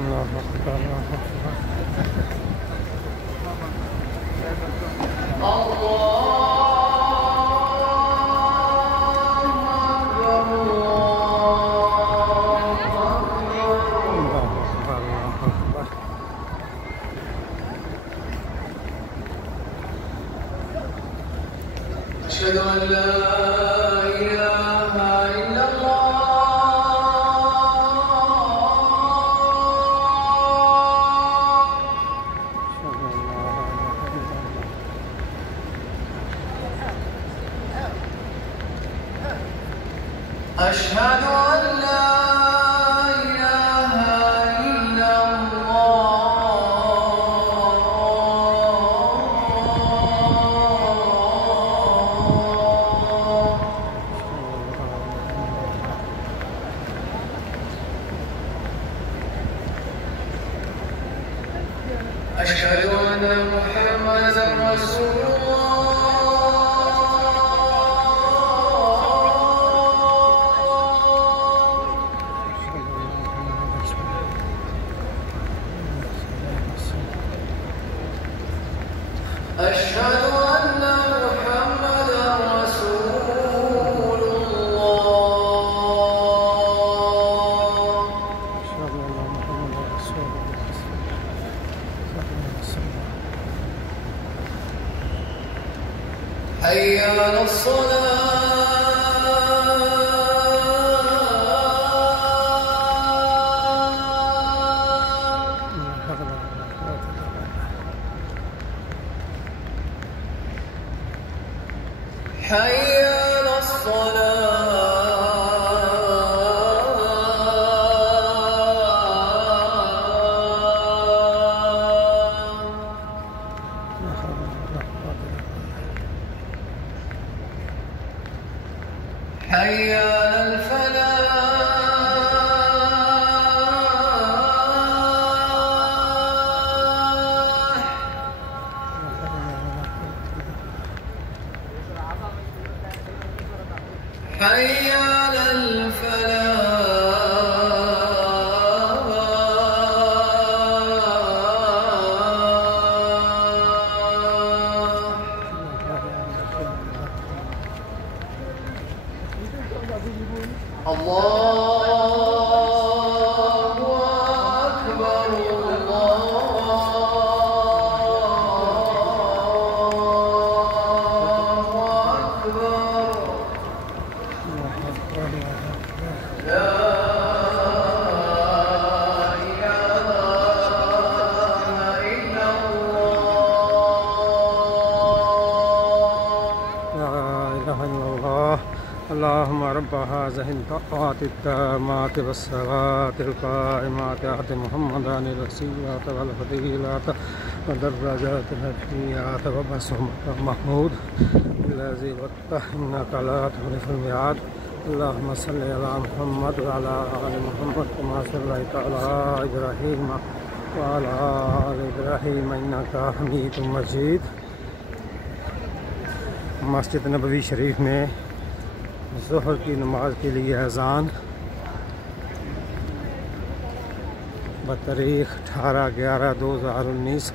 الله أكبر الله أكبر. أشهد أن لا إله إلا الله. أشهد أن لا إله إلا أشهد أن محمدًا رسول الله. أشهد أن محمدًا رسول الله. حي على الصلاة. حي على الصلاة. حي على الفلاح. حي على الفلاح. الله أكبر الله أكبر. لا إله إلا الله. لا إله إلا الله. اللهم رب هذه الدعوات التامات والصلاة القائمات آت محمدا الوسيلة والفضيلة والدرجات العليات وابعثه مقام محمود الذي وعدته إنك لا تخلف الميعاد. اللهم صل على محمد وعلى آل محمد كما صليت على إبراهيم وعلى آل إبراهيم إنك حميد مجيد. मस्जिद नबवी शरीफ में ज़ोहर की नमाज के लिए अज़ान बतारीख 18/11/2019।